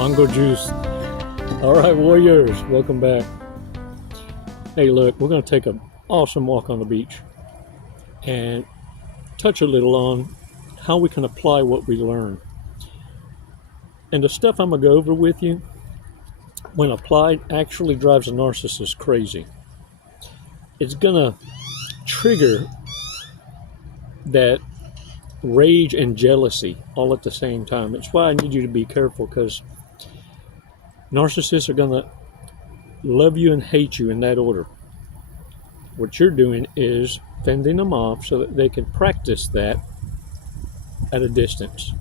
mango juice. All right, warriors, welcome back. Hey, look, we're going to take an awesome walk on the beach and touch a little on how we can apply what we learn. And the stuff I'm going to go over with you, when applied, actually drives a narcissist crazy. It's going to trigger that rage and jealousy all at the same time. It's why I need you to be careful, because narcissists are going to love you and hate you in that order. What you're doing is fending them off so that they can practice that at a distance,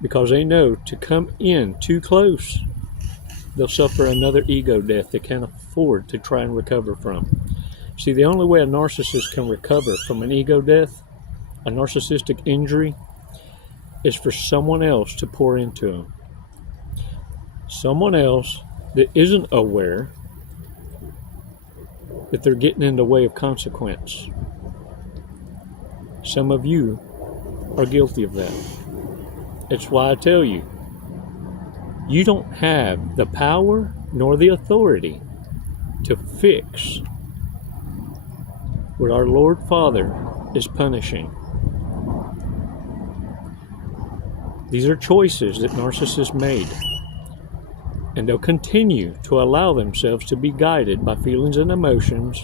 because they know to come in too close, they'll suffer another ego death they can't afford to try and recover from. See, the only way a narcissist can recover from an ego death, a narcissistic injury, is for someone else to pour into them. Someone else that isn't aware that they're getting in the way of consequence. Some of you are guilty of that. It's why I tell you, you don't have the power nor the authority to fix what our Lord Father is punishing. These are choices that narcissists made, and they'll continue to allow themselves to be guided by feelings and emotions,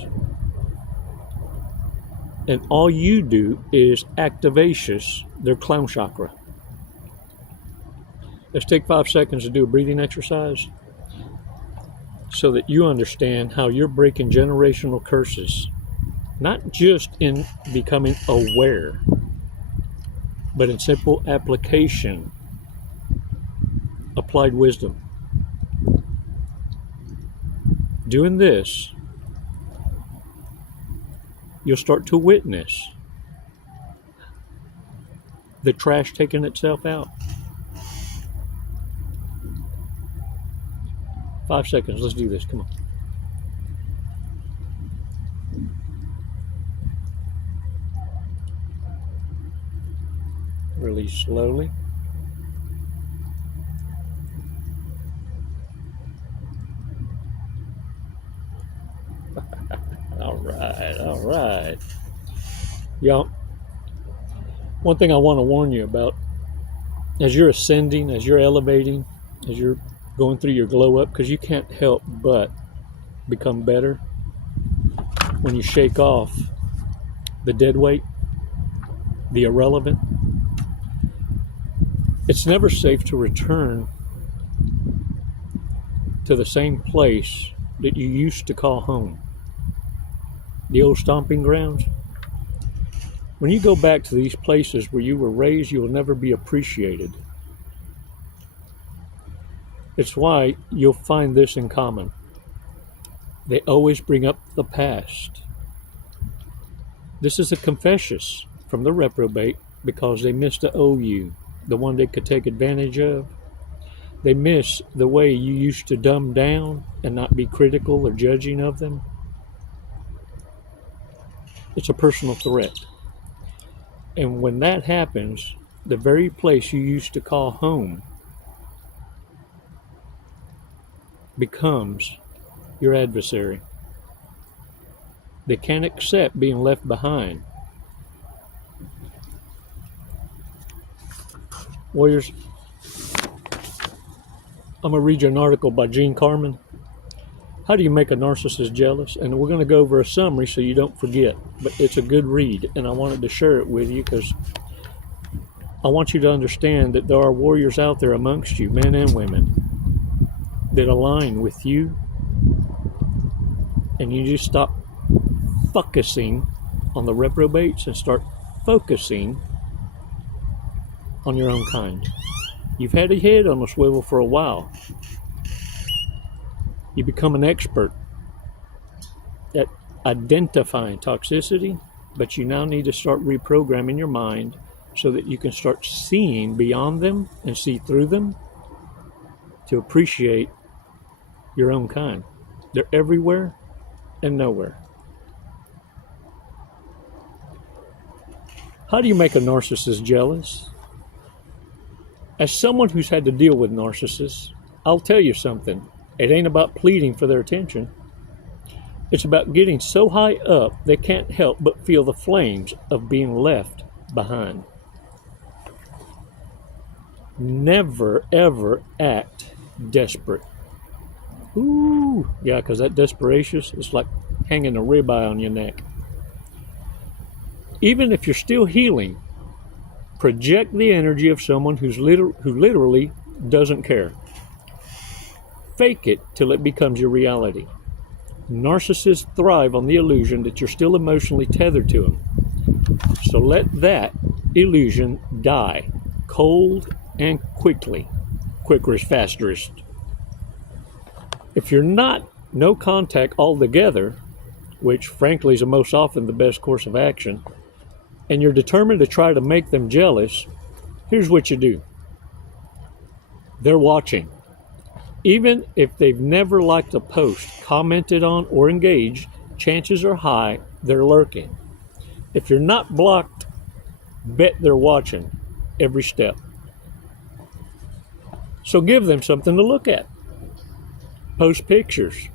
and all you do is activate their clown chakra. Let's take 5 seconds to do a breathing exercise so that you understand how you're breaking generational curses, not just in becoming aware, but in simple application, applied wisdom. Doing this, you'll start to witness the trash taking itself out. 5 seconds, let's do this, come on. Release slowly. All right. Y'all, one thing I want to warn you about, as you're ascending, as you're elevating, as you're going through your glow up, because you can't help but become better when you shake off the dead weight, the irrelevant. It's never safe to return to the same place that you used to call home, the old stomping grounds. When you go back to these places where you were raised, you will never be appreciated. It's why you'll find this in common. They always bring up the past. This is a confession from the reprobate, because they miss the OU, the one they could take advantage of. They miss the way you used to dumb down and not be critical or judging of them. It's a personal threat. And when that happens, the very place you used to call home becomes your adversary. They can't accept being left behind. Warriors, I'm going to read you an article by Gene Carman. How do you make a narcissist jealous? And we're going to go over a summary so you don't forget. But it's a good read, and I wanted to share it with you because I want you to understand that there are warriors out there amongst you, men and women, that align with you, and you just stop focusing on the reprobates and start focusing on your own kind. You've had a head on a swivel for a while. You become an expert at identifying toxicity, but you now need to start reprogramming your mind so that you can start seeing beyond them and see through them to appreciate your own kind. They're everywhere and nowhere. How do you make a narcissist jealous? As someone who's had to deal with narcissists, I'll tell you something. It ain't about pleading for their attention. It's about getting so high up they can't help but feel the flames of being left behind. Never, ever act desperate. Ooh, yeah, because that desperation is like hanging a ribeye on your neck. Even if you're still healing, project the energy of someone who literally doesn't care. Fake it till it becomes your reality. Narcissists thrive on the illusion that you're still emotionally tethered to them. So let that illusion die, cold and quickly. Quicker is fasterest. If you're not no contact altogether, which frankly is most often the best course of action, and you're determined to try to make them jealous, here's what you do. They're watching. Even if they've never liked a post, commented on, or engaged, chances are high they're lurking. If you're not blocked, bet they're watching every step. So give them something to look at. Post pictures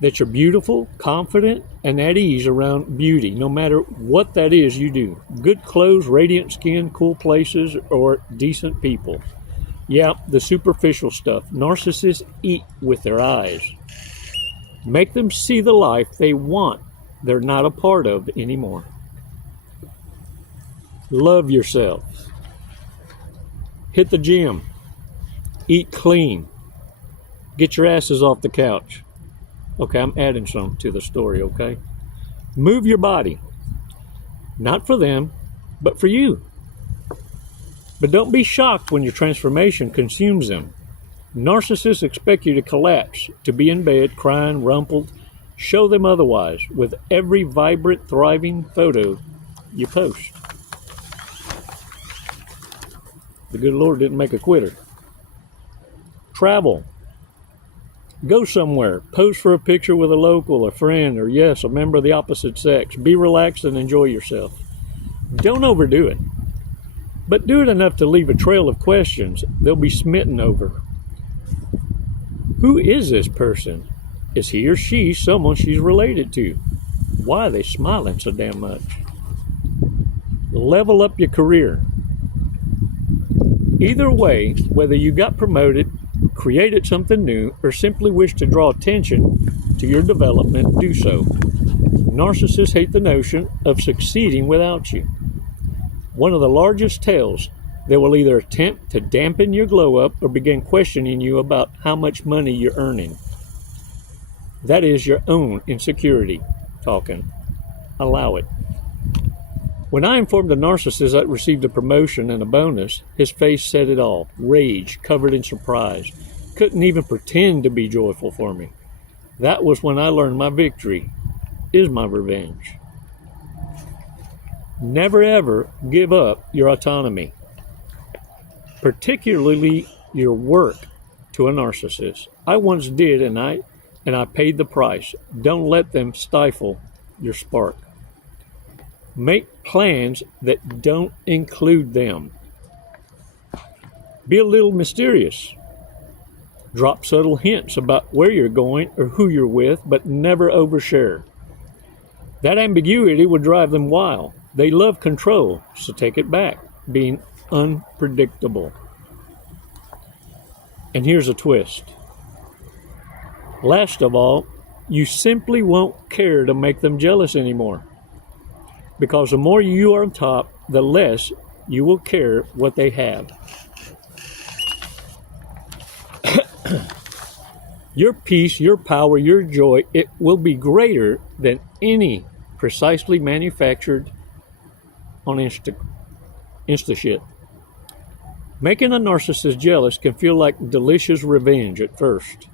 that you're beautiful, confident, and at ease around beauty, no matter what that is you do. Good clothes, radiant skin, cool places, or decent people. Yeah, the superficial stuff. Narcissists eat with their eyes. Make them see the life they want they're not a part of anymore. Love yourself. Hit the gym. Eat clean. Get your asses off the couch. Okay, I'm adding some to the story, okay? Move your body. Not for them, but for you. But don't be shocked when your transformation consumes them. Narcissists expect you to collapse, to be in bed, crying, rumpled. Show them otherwise with every vibrant, thriving photo you post. The good Lord didn't make a quitter. Travel. Go somewhere. Pose for a picture with a local, a friend, or yes, a member of the opposite sex. Be relaxed and enjoy yourself. Don't overdo it. But do it enough to leave a trail of questions they'll be smitten over. Who is this person? Is he or she someone she's related to? Why are they smiling so damn much? Level up your career. Either way, whether you got promoted, created something new, or simply wish to draw attention to your development, do so. Narcissists hate the notion of succeeding without you. One of the largest tells, they will either attempt to dampen your glow up or begin questioning you about how much money you're earning. That is your own insecurity talking. Allow it. When I informed the narcissist I received a promotion and a bonus, his face said it all. Rage, covered in surprise. Couldn't even pretend to be joyful for me. That was when I learned my victory is my revenge. Never ever give up your autonomy, particularly your work to a narcissist. I once did, and I paid the price. Don't let them stifle your spark. Make plans that don't include them. Be a little mysterious. Drop subtle hints about where you're going or who you're with, but never overshare. That ambiguity will drive them wild. They love control, so take it back, being unpredictable. And here's a twist. Last of all, you simply won't care to make them jealous anymore. Because the more you are on top, the less you will care what they have. Your peace, your power, your joy, it will be greater than any precisely manufactured on Insta-shit. Making a narcissist jealous can feel like delicious revenge at first.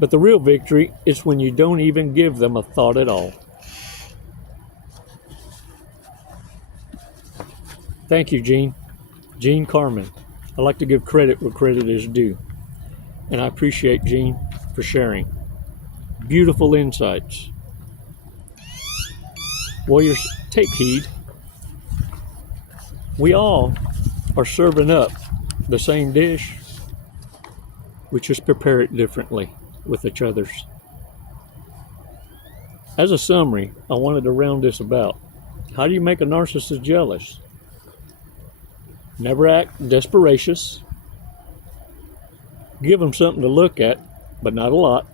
But the real victory is when you don't even give them a thought at all. Thank you, Jean Carmen. I like to give credit where credit is due. And I appreciate Jean for sharing. Beautiful insights. Warriors, take heed. We all are serving up the same dish. We just prepare it differently with each other's. As a summary, I wanted to round this about. How do you make a narcissist jealous? Never act desperatious. Give them something to look at, but not a lot.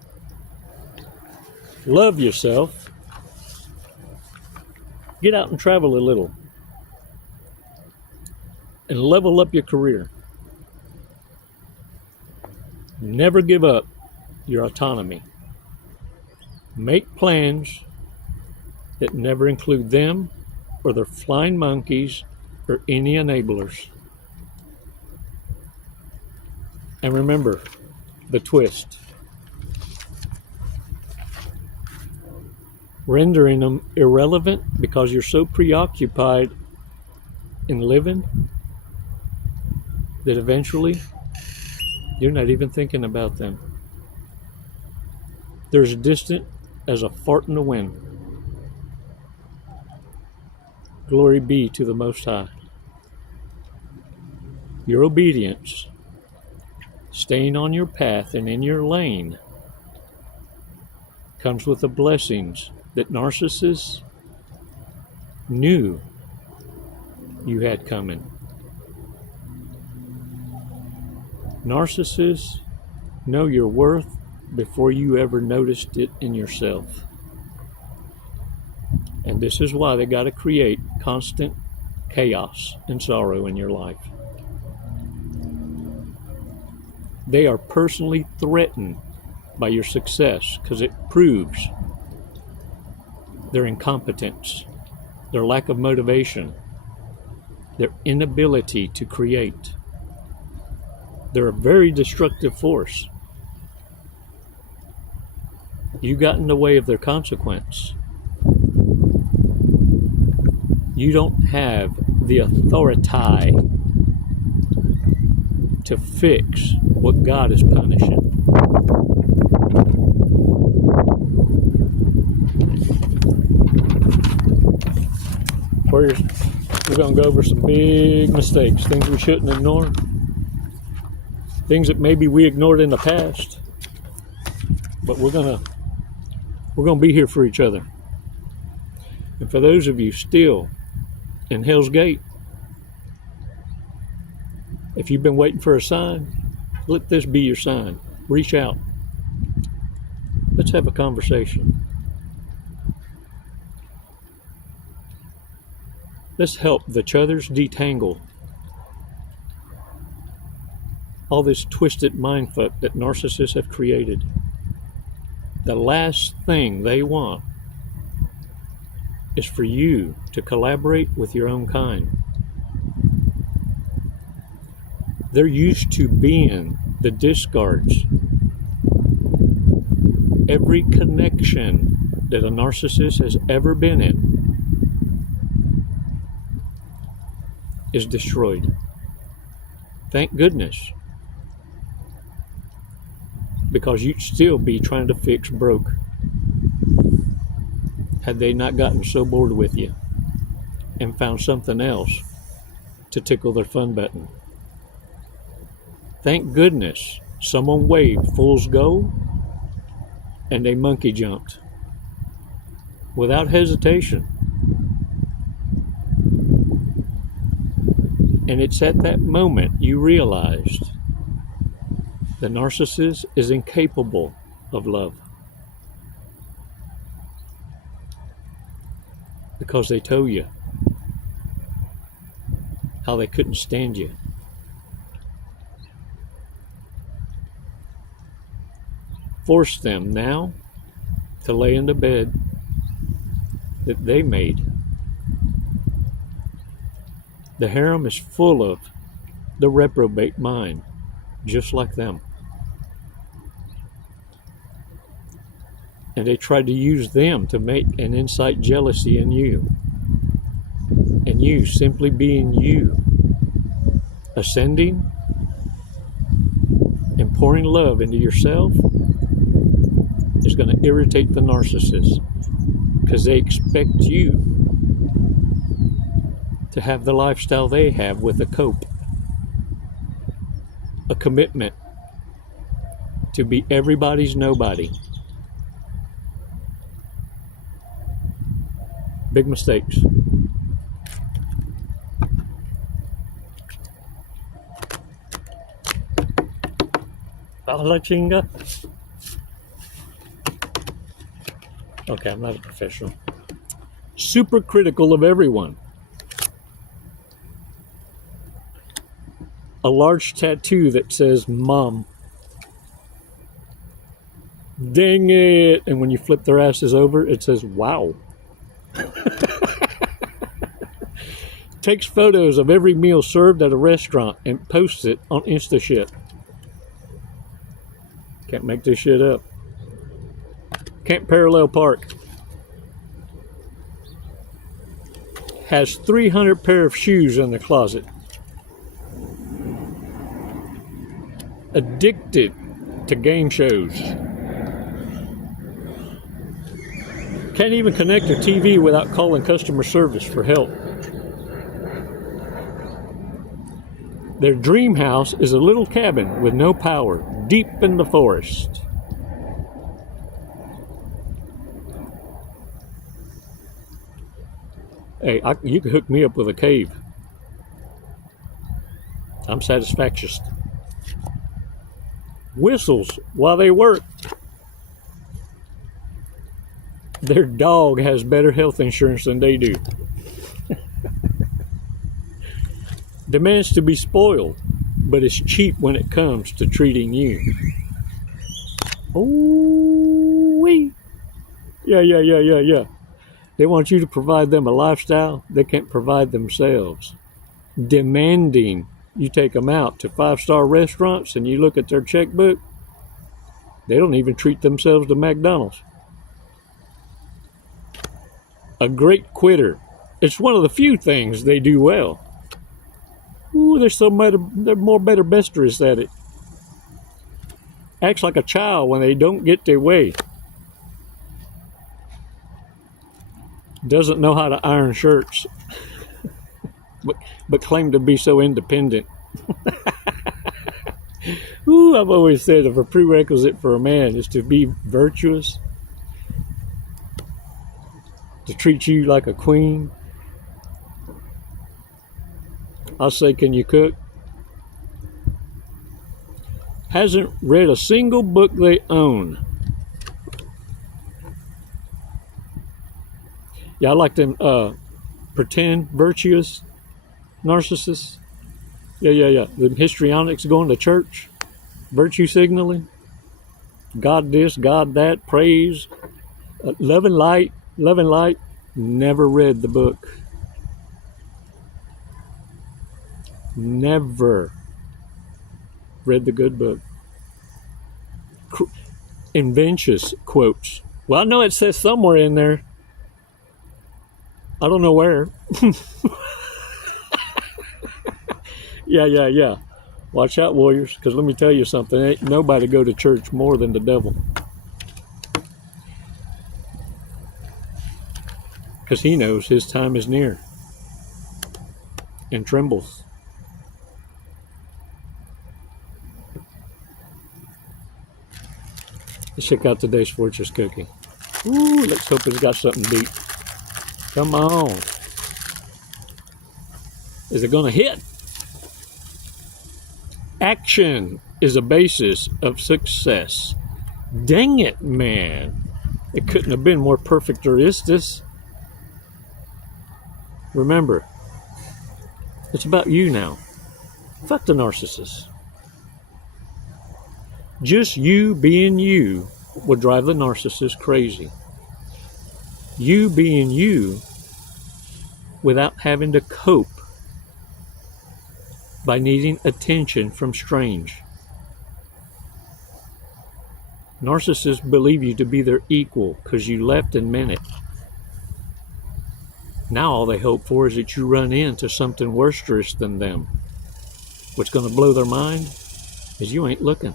Love yourself. Get out and travel a little. And level up your career. Never give up your autonomy. Make plans that never include them or their flying monkeys or any enablers. And remember the twist. Rendering them irrelevant because you're so preoccupied in living that eventually you're not even thinking about them. They're as distant as a fart in the wind. Glory be to the Most High. Your obedience, staying on your path and in your lane, comes with the blessings that narcissists knew you had coming. Narcissists know your worth before you ever noticed it in yourself. And this is why they got to create constant chaos and sorrow in your life. They are personally threatened by your success because it proves their incompetence, their lack of motivation, their inability to create. They're a very destructive force. You got in the way of their consequence. You don't have the authority to fix what God is punishing. We're going to go over some big mistakes, things we shouldn't ignore, things that maybe we ignored in the past, but we're going to be here for each other. And for those of you still in Hell's Gate, if you've been waiting for a sign, let this be your sign. Reach out. Let's have a conversation. Let's help each other's detangle all this twisted mindfuck that narcissists have created. The last thing they want is for you to collaborate with your own kind. They're used to being the discards. Every connection that a narcissist has ever been in is destroyed. Thank goodness. Because you'd still be trying to fix broke had they not gotten so bored with you and found something else to tickle their fun button. Thank goodness someone waved fool's gold and they monkey jumped without hesitation. And it's at that moment you realized the narcissist is incapable of love because they told you how they couldn't stand you. Force them now to lay in the bed that they made. The harem is full of the reprobate mind, just like them. And they tried to use them to make and incite jealousy in you. And you, simply being you, ascending and pouring love into yourself, is going to irritate the narcissist because they expect you to have the lifestyle they have with a cope. a commitment to be everybody's nobody. Big mistakes. Chinga. Okay, I'm not a professional. Super critical of everyone. A large tattoo that says Mom. Dang it. And when you flip their asses over, it says Wow. Takes photos of every meal served at a restaurant and posts it on InstaShit. Can't make this shit up. Can't parallel park. Has 300 pair of shoes in the closet. Addicted to game shows. Can't even connect their TV without calling customer service for help. Their dream house is a little cabin with no power, deep in the forest. Hey, you can hook me up with a cave. I'm satisfactious. Whistles while they work. Their dog has better health insurance than they do. Demands to be spoiled, but is cheap when it comes to treating you. Ooh-wee. Yeah. They want you to provide them a lifestyle they can't provide themselves. Demanding you take them out to 5-star restaurants and you look at their checkbook, they don't even treat themselves to McDonald's. A great quitter. It's one of the few things they do well. Ooh, they're more better besters at it. Acts like a child when they don't get their way. Doesn't know how to iron shirts, but claim to be so independent. Ooh, I've always said if a prerequisite for a man is to be virtuous, to treat you like a queen, I'll say, can you cook? Hasn't read a single book they own. Yeah, I like them pretend virtuous narcissists. Yeah. The histrionics going to church, virtue signaling, God this, God that, praise, love and light. Never read the book. Never read the good book. Inventious quotes. Well, I know it says somewhere in there. I don't know where. Yeah. Watch out, warriors, because let me tell you something. Ain't nobody go to church more than the devil. Because he knows his time is near and trembles. Let's check out today's fortress cookie. Ooh, let's hope it's got something deep. Come on. Is it going to hit? Action is a basis of success. Dang it, man. It couldn't have been more perfect, or is this? Remember, it's about you now. Fuck the narcissist. Just you being you will drive the narcissist crazy. You being you without having to cope by needing attention from strange. Narcissists believe you to be their equal because you left and meant it. Now all they hope for is that you run into something worse than them. What's going to blow their mind is you ain't looking.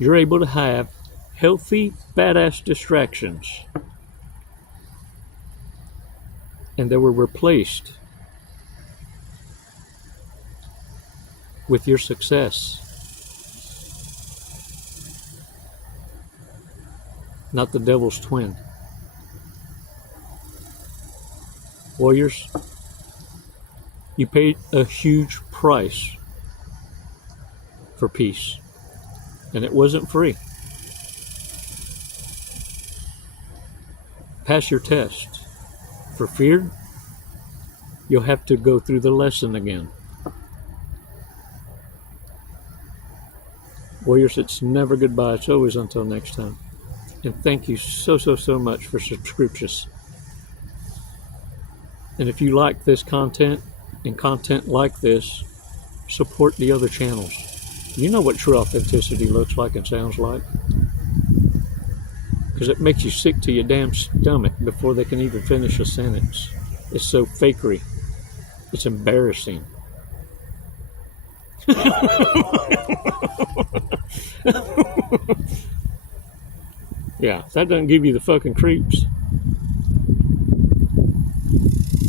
You're able to have healthy, badass distractions. And they were replaced with your success, not the devil's twin. Warriors, you paid a huge price for peace, and it wasn't free. Pass your test. For fear, you'll have to go through the lesson again. Warriors, it's never goodbye. It's always until next time. And thank you so much for subscriptions. And if you like this content and content like this, support the other channels. You know what true authenticity looks like and sounds like. Because it makes you sick to your damn stomach before they can even finish a sentence. It's so fakery. It's embarrassing. Yeah, that doesn't give you the fucking creeps.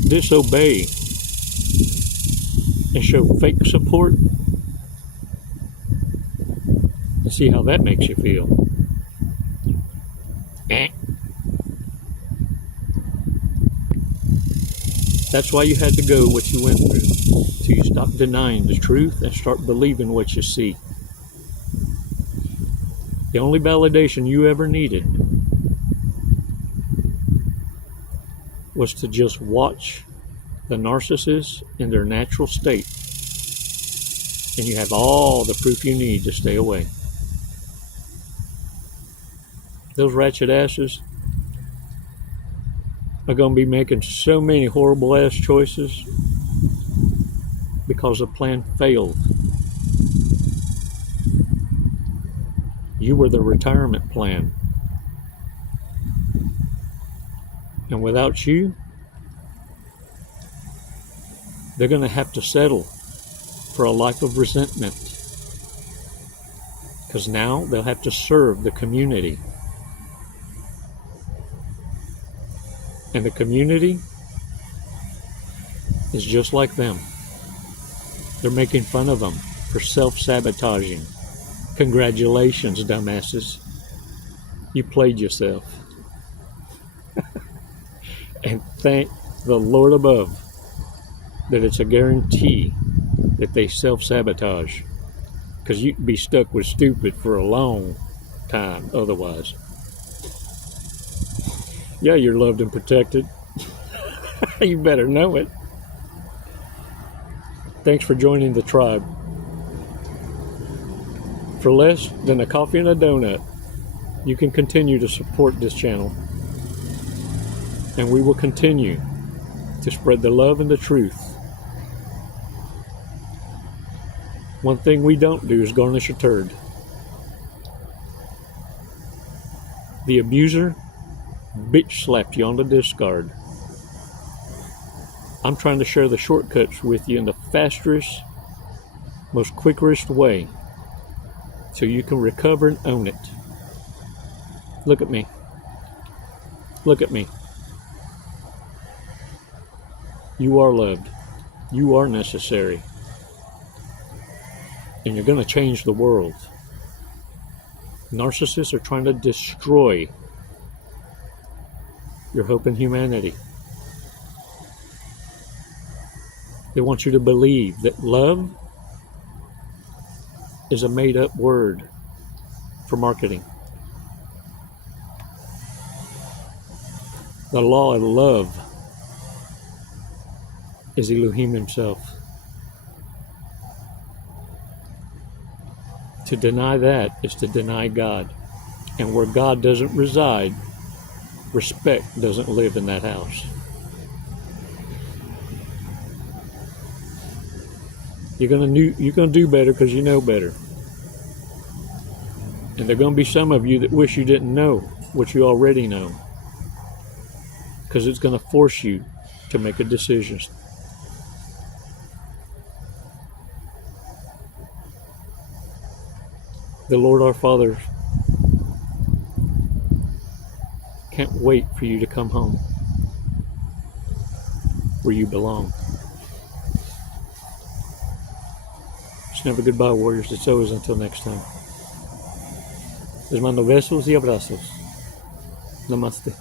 Disobey and show fake support and see how that makes you feel. That's why you had to go what you went through, till you stop denying the truth and start believing what you see. The only validation you ever needed was to just watch the narcissists in their natural state, and you have all the proof you need to stay away. Those ratchet asses are going to be making so many horrible ass choices because the plan failed. You were the retirement plan. And without you, they're going to have to settle for a life of resentment. Because now they'll have to serve the community. And the community is just like them. They're making fun of them for self-sabotaging. Congratulations, dumbasses. You played yourself. And thank the Lord above that it's a guarantee that they self-sabotage. Because you can be stuck with stupid for a long time otherwise. Yeah, you're loved and protected. You better know it. Thanks for joining the tribe. For less than a coffee and a donut, you can continue to support this channel. And we will continue to spread the love and the truth. One thing we don't do is garnish a turd. The abuser bitch slapped you on the discard. I'm trying to share the shortcuts with you in the fastest, most quickest way so you can recover and own it. Look at me. Look at me. You are loved. You are necessary. And you're going to change the world. Narcissists are trying to destroy your hope in humanity. They want you to believe that love is a made-up word for marketing. The law of love is Elohim himself. To deny that is to deny God. And where God doesn't reside, respect doesn't live in that house. You're gonna do better because you know better. And there are going to be some of you that wish you didn't know what you already know. Because it's going to force you to make a decision. The Lord our Father can't wait for you to come home where you belong. Never goodbye, warriors. It's always until next time. Les mando besos y abrazos. Namaste.